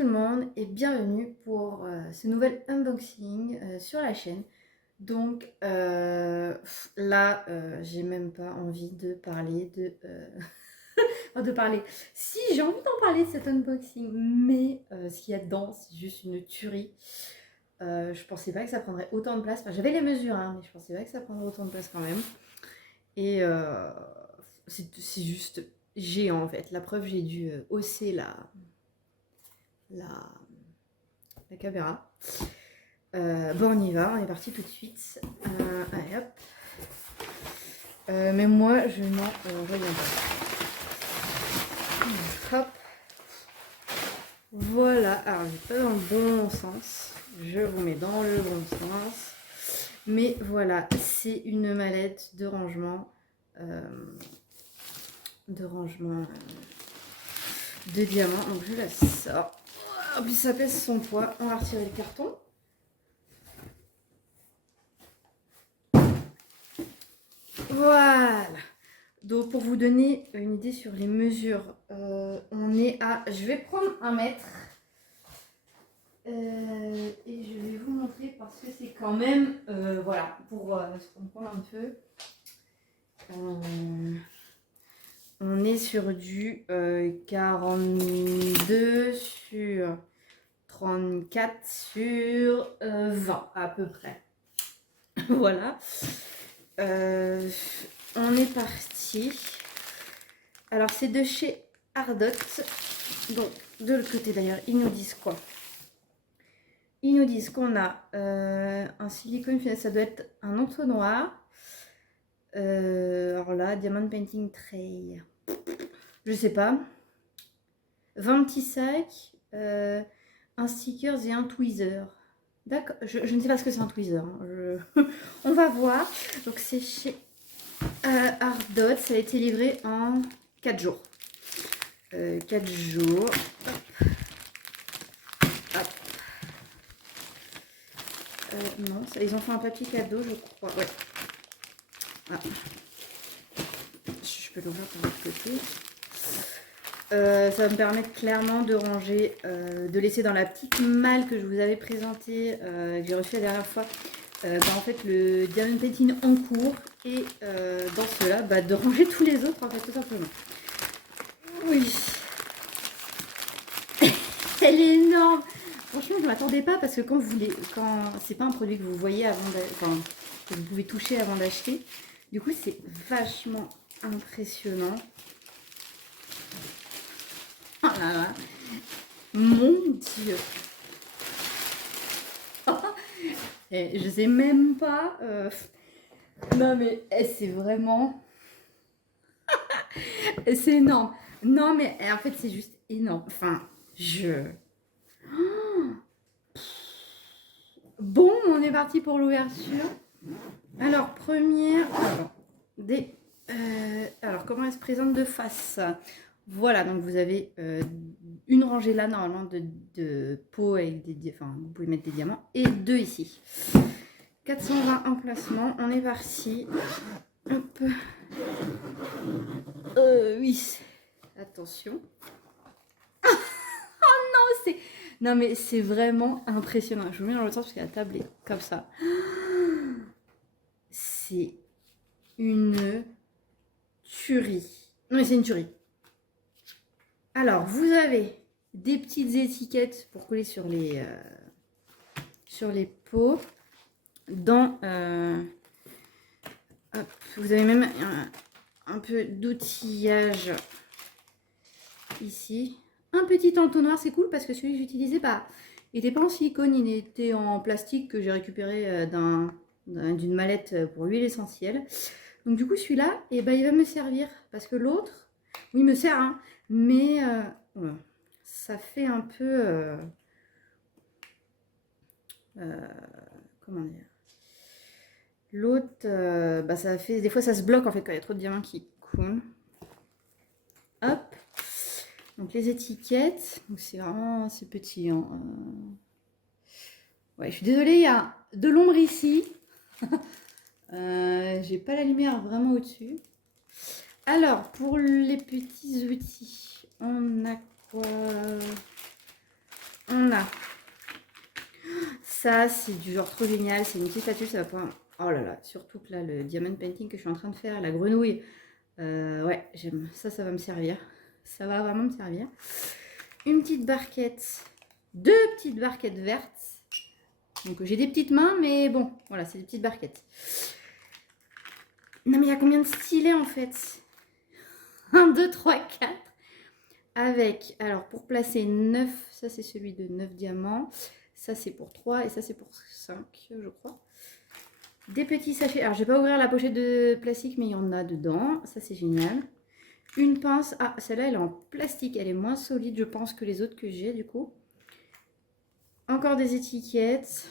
tout le monde et bienvenue pour ce nouvel unboxing sur la chaîne. Donc là, j'ai même pas envie de parler de... enfin, de parler. Si, j'ai envie d'en parler de cet unboxing, mais ce qu'il y a dedans, c'est juste une tuerie. Je pensais pas que ça prendrait autant de place. Enfin, j'avais les mesures, hein, mais je pensais pas que ça prendrait autant de place quand même. Et c'est juste géant en fait. La preuve, j'ai dû hausser la caméra. Bon, on y va, on est parti tout de suite. Allez hop. Mais moi, je n'en reviens pas. Hop. Voilà, alors je vais pas dans le bon sens. Je vous mets dans le bon sens. Mais voilà, c'est une mallette de rangement. De diamants. Donc je la sors. Oh, puis ça pèse son poids. On va retirer le carton. Voilà. Donc pour vous donner une idée sur les mesures, on est à... Je vais prendre 1 mètre. Et je vais vous montrer parce que c'est quand même... voilà, pour se comprendre un peu. On est sur du 42 sur 34 sur 20 à peu près. Voilà. On est parti. Alors c'est de chez Ardot. Donc de l'autre côté d'ailleurs, ils nous disent quoi? Ils nous disent qu'on a un silicone, ça doit être un entonnoir. Alors là, Diamond Painting Tray. Je sais pas. 20 petits sacs, un stickers et un tweezer. D'accord, je ne sais pas ce que c'est un tweezer. Hein. On va voir. Donc c'est chez Ardot. Ça a été livré en 4 jours. 4 jours. Hop. Hop. Non, ça, ils ont fait un papier cadeau, je crois. Ouais. Ah. Je peux l'ouvrir par l'autre côté. Ça va me permettre clairement de ranger, de laisser dans la petite malle que je vous avais présentée, que j'ai reçue la dernière fois, en fait le Diamond Painting en cours et dans cela de ranger tous les autres en fait tout simplement. Oui. Elle est énorme. Franchement je ne m'attendais pas parce que quand c'est pas un produit que vous voyez avant que vous pouvez toucher avant d'acheter. Du coup c'est vachement impressionnant. Oh là là. Mon Dieu. Et je sais même pas. Non mais c'est vraiment. C'est énorme. Non mais en fait c'est juste énorme. Enfin, Bon, on est parti pour l'ouverture. Alors, première. Alors, comment elle se présente de face? Voilà, donc vous avez une rangée là normalement de pots avec des... Enfin, vous pouvez mettre des diamants. Et 2 ici. 420 emplacements. On est parti. Hop. Oui. Attention. Oh non, c'est... Non mais c'est vraiment impressionnant. Je vous mets dans le sens parce que la table est comme ça. C'est une tuerie. Non mais c'est une tuerie. Alors, vous avez des petites étiquettes pour coller sur les pots. Hop, vous avez même un peu d'outillage ici. Un petit entonnoir, c'est cool parce que celui que j'utilisais, il n'était pas en silicone, il était en plastique que j'ai récupéré d'une mallette pour l'huile essentielle. Donc du coup, celui-là, il va me servir parce que l'autre, oui, il me sert, hein, mais ça fait un peu... comment dire? L'autre, ça fait... Des fois, ça se bloque en fait quand il y a trop de diamants qui coulent. Hop. Donc les étiquettes, c'est vraiment c'est petit. Hein. Ouais, je suis désolée, il y a de l'ombre ici. J'ai pas la lumière vraiment au-dessus. Alors pour les petits outils, on a quoi? on a ça, c'est du genre trop génial. C'est une petite spatule, ça va pouvoir... Oh là là, surtout que là, le diamond painting que je suis en train de faire, la grenouille, ouais, j'aime. Ça va me servir. Ça va vraiment me servir. Une petite barquette, 2 petites barquettes vertes. Donc j'ai des petites mains, mais bon, voilà, c'est des petites barquettes. Non mais il y a combien de stylets en fait? 1, 2, 3, 4. Avec, alors pour placer 9, ça c'est celui de 9 diamants. Ça c'est pour 3 et ça c'est pour 5, je crois. Des petits sachets. Alors je vais pas ouvrir la pochette de plastique, mais il y en a dedans. Ça c'est génial. Une pince. Ah, celle-là elle est en plastique. Elle est moins solide, je pense, que les autres que j'ai du coup. Encore des étiquettes.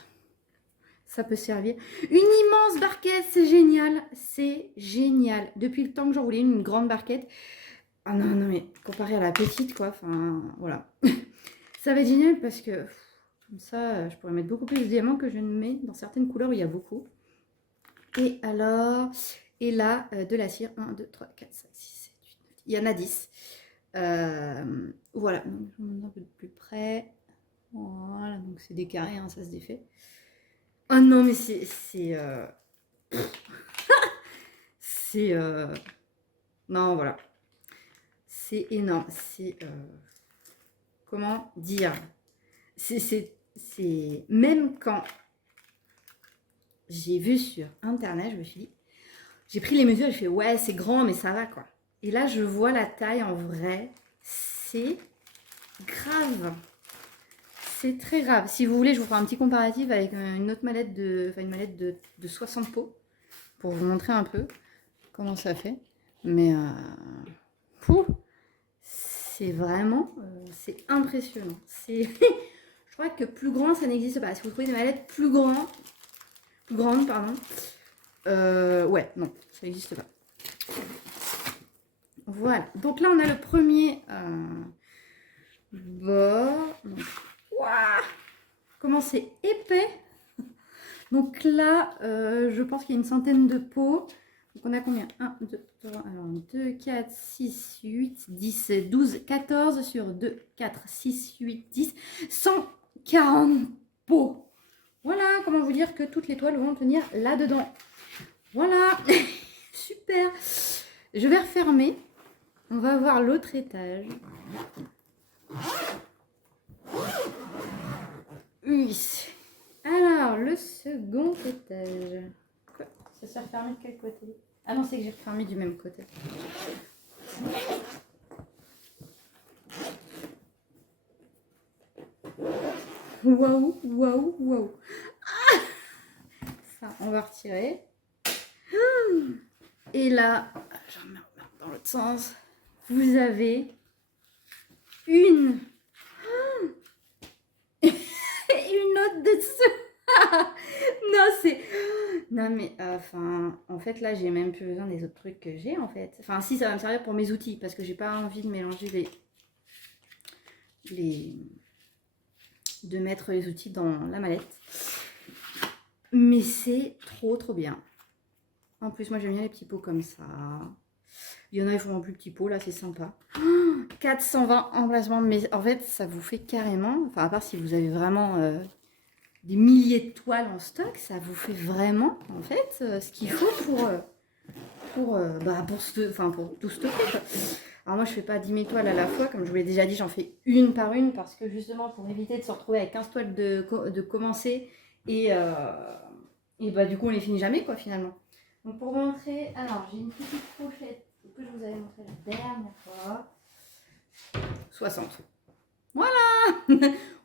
Ça peut servir. Une immense barquette, c'est génial. C'est génial. Depuis le temps que j'en voulais une grande barquette. Ah non, non, mais comparé à la petite, quoi. Enfin, voilà. Ça va être génial parce que comme ça, je pourrais mettre beaucoup plus de diamants que je ne mets dans certaines couleurs où il y a beaucoup. Et alors, et là, de la cire. 1, 2, 3, 4, 5, 6, 7, 8, 9, 10. Il y en a 10. Voilà. Donc, je vous montre un peu de plus près. Voilà. Donc, c'est des carrés, hein, ça se défait. Oh non, mais c'est... c'est... Non, voilà. C'est énorme. C'est... Comment dire? C'est... Même quand j'ai vu sur Internet, je me suis dit... J'ai pris les mesures et je fais, ouais, c'est grand, mais ça va, quoi. Et là, je vois la taille en vrai. C'est grave. C'est très grave. Si vous voulez, je vous ferai un petit comparatif avec une autre mallette une mallette de 60 pots. Pour vous montrer un peu comment ça fait. Mais c'est vraiment, c'est impressionnant. Je crois que plus grand, ça n'existe pas. Si vous trouvez des mallettes plus grandes, pardon, ouais, non, ça n'existe pas. Voilà. Donc là, on a le premier bord. Waouh, comment c'est épais. Donc là, je pense qu'il y a une centaine de pots. Donc on a combien? 1, 2, 3, alors 2, 4, 6, 8, 10, 12, 14 sur 2, 4, 6, 8, 10, 140 pots. Voilà, comment vous dire que toutes les toiles vont tenir là-dedans. Voilà, super. Je vais refermer. On va voir l'autre étage. Oui. Alors, le second étage. Quoi? Ça s'est refermé de quel côté? Ah non, c'est que j'ai refermé du même côté. Waouh, waouh, waouh. Ah, ça, on va retirer. Et là, j'en mets dans l'autre sens. Vous avez une autre dessous. Non, c'est... Non, mais enfin, en fait, là, j'ai même plus besoin des autres trucs que j'ai, en fait. Enfin, si, ça va me servir pour mes outils, parce que j'ai pas envie de mélanger de mettre les outils dans la mallette. Mais c'est trop, trop bien. En plus, moi, j'aime bien les petits pots comme ça. Il y en a, ils font en plus petits pots, là, c'est sympa. 420 emplacements, mais en fait, ça vous fait carrément... Enfin, à part si vous avez vraiment... des milliers de toiles en stock, ça vous fait vraiment, en fait, ce qu'il faut pour tout stocker, quoi. Alors moi, je fais pas 10 000 toiles à la fois, comme je vous l'ai déjà dit, j'en fais une par une, parce que justement, pour éviter de se retrouver avec 15 toiles de commencer, et bah du coup, on les finit jamais, quoi, finalement. Donc pour montrer, alors, j'ai une petite pochette que je vous avais montré la dernière fois. 60. Voilà.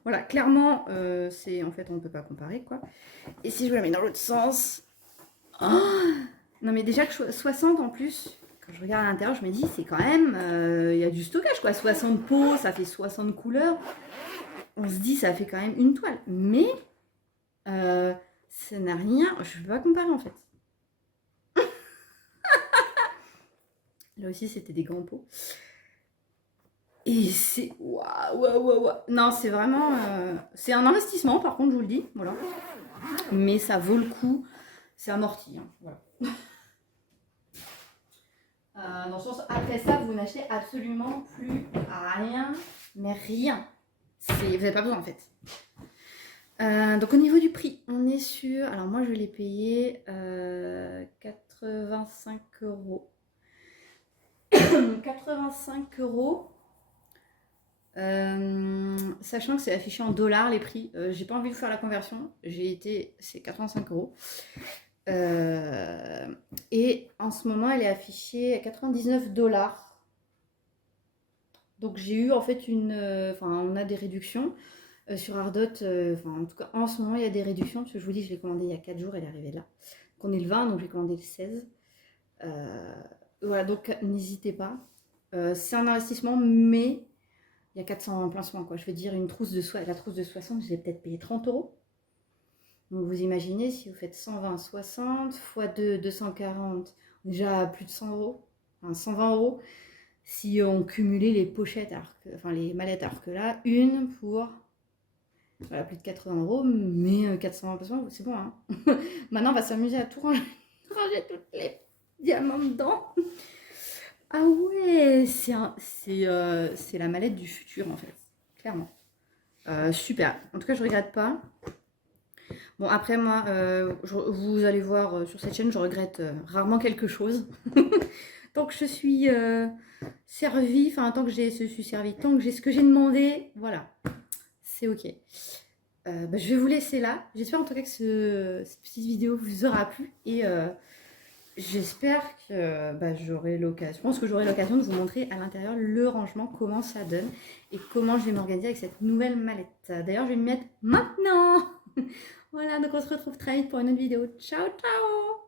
Voilà, clairement, c'est en fait, on ne peut pas comparer, quoi. Et si je la mets dans l'autre sens... Oh, non, mais déjà que 60 en plus, quand je regarde à l'intérieur, je me dis, c'est quand même... Il y a du stockage, quoi. 60 pots, ça fait 60 couleurs. On se dit, ça fait quand même une toile. Mais, ça n'a rien... Je ne peux pas comparer, en fait. Là aussi, c'était des grands pots. Et c'est... Waouh, waouh, waouh. Non, c'est vraiment... c'est un investissement, par contre, je vous le dis. Voilà. Mais ça vaut le coup. C'est amorti. Hein, voilà. Dans le sens, après ça, vous n'achetez absolument plus rien. Mais rien. Vous n'avez pas besoin en fait. Donc au niveau du prix, on est sur... Alors moi je l'ai payé 85 euros. 85 euros. Sachant que c'est affiché en dollars les prix. J'ai pas envie de faire la conversion. C'est 85 euros. Et en ce moment elle est affichée à 99 dollars. Donc j'ai eu en fait on a des réductions. Sur Ardot, en tout cas en ce moment il y a des réductions, parce que je vous dis je l'ai commandé il y a 4 jours, elle est arrivée là. Donc on est le 20, donc j'ai commandé le 16. Voilà, donc n'hésitez pas. C'est un investissement, mais il y a 400 emplacements, quoi. Je veux dire, la trousse de 60, j'ai peut-être payé 30 euros. Donc vous imaginez, si vous faites 120, 60, x 2, 240, déjà à plus de 100 euros, enfin 120 euros. Si on cumulait les pochettes, les mallettes, alors que là, une pour... Voilà, plus de 80 euros, mais 420 emplacements, c'est bon. Hein. Maintenant, on va s'amuser à tout ranger, toutes les diamants dedans. Ah ouais, c'est la mallette du futur, en fait, clairement. Super. En tout cas, je regrette pas. Bon, après, moi, vous allez voir sur cette chaîne, je regrette rarement quelque chose. Tant que je suis servie, tant que je suis servie, tant que j'ai ce que j'ai demandé, voilà, c'est ok. Je vais vous laisser là. J'espère en tout cas que cette petite vidéo vous aura plu et j'espère que j'aurai l'occasion. Je pense que j'aurai l'occasion de vous montrer à l'intérieur le rangement, comment ça donne et comment je vais m'organiser avec cette nouvelle mallette. D'ailleurs, je vais m'y mettre maintenant. Voilà, donc on se retrouve très vite pour une autre vidéo. Ciao, ciao!